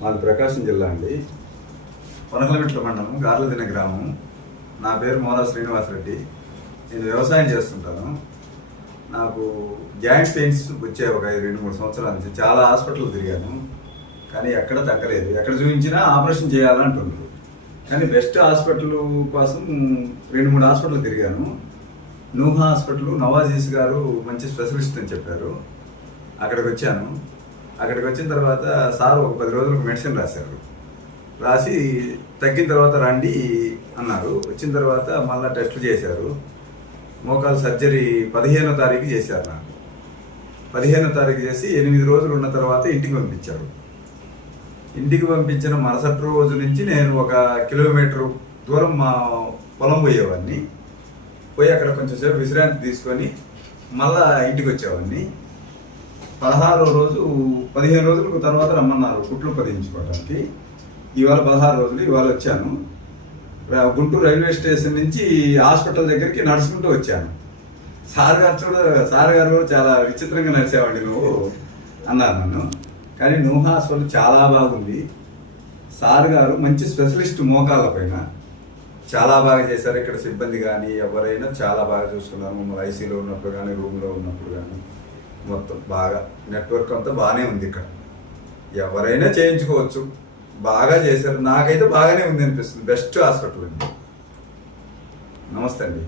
మాది ప్రకాశం జిల్లా అండి. పొనకలమెట్ల మండలం గార్లదిన గ్రామం. నా పేరు మోలా శ్రీనివాసరెడ్డి. నేను వ్యవసాయం చేస్తుంటాను. నాకు జాయింట్ పెయిన్స్ వచ్చే ఒక 2-3 సంవత్సరాల నుంచి చాలా హాస్పిటల్ తిరిగాను, కానీ ఎక్కడ తగ్గలేదు. ఎక్కడ చూపించినా ఆపరేషన్ చేయాలంటున్నారు. కానీ బెస్ట్ హాస్పిటల్ కోసం 2-3 హాస్పిటల్ తిరిగాను. నూహా హాస్పిటల్, నవాజీస్ గారు మంచి స్పెషలిస్ట్ అని చెప్పారు. అక్కడికి వచ్చాను. అక్కడికి వచ్చిన తర్వాత సార్ ఒక 10 రోజులకు మెడిసిన్ రాశారు. రాసి తగ్గిన తర్వాత రండి అన్నారు. వచ్చిన తర్వాత మళ్ళీ టెస్టులు చేశారు. మోకాలు సర్జరీ 15వ తారీఖు చేశారు. నాకు 15వ తారీఖు చేసి 8 రోజులు ఉన్న తర్వాత ఇంటికి పంపించారు. ఇంటికి పంపించిన మరుసటి రోజు నుంచి నేను 1 కిలోమీటర్ దూరం మా పొలం పోయేవాడిని. పోయి అక్కడ కొంచెం సేపు విశ్రాంతి తీసుకొని మళ్ళా ఇంటికి వచ్చేవాడిని. 15వ రోజు 15 రోజుల తర్వాత రమ్మన్నారు కుట్లు పదించుకోవడానికి. ఇవాళ 16 రోజులు. ఇవాళ వచ్చాను. గుంటూరు రైల్వే స్టేషన్ నుంచి హాస్పిటల్ దగ్గరికి నడుచుకుంటూ వచ్చాను. సార్ గారు కూడా చాలా విచిత్రంగా నడిచేవాడి నువ్వు అన్నారు నన్ను. కానీ నూహా హాస్పిటల్ చాలా బాగుంది. సార్ గారు మంచి స్పెషలిస్ట్ మోకాళ్ళ పైన చాలా బాగా చేశారు. ఇక్కడ సిబ్బంది కానీ ఎవరైనా చాలా బాగా చూసుకున్నారు. మమ్మల్ని ఐసీలో ఉన్నప్పుడు కానీ రూమ్లో ఉన్నప్పుడు కానీ మొత్తం బాగా నెట్వర్క్ అంతా బాగానే ఉంది. ఇక్కడ ఎవరైనా చేయించుకోవచ్చు. బాగా చేశారు. నాకైతే బాగానే ఉంది అనిపిస్తుంది. బెస్ట్ హాస్పిటల్ అండి. నమస్తే అండి.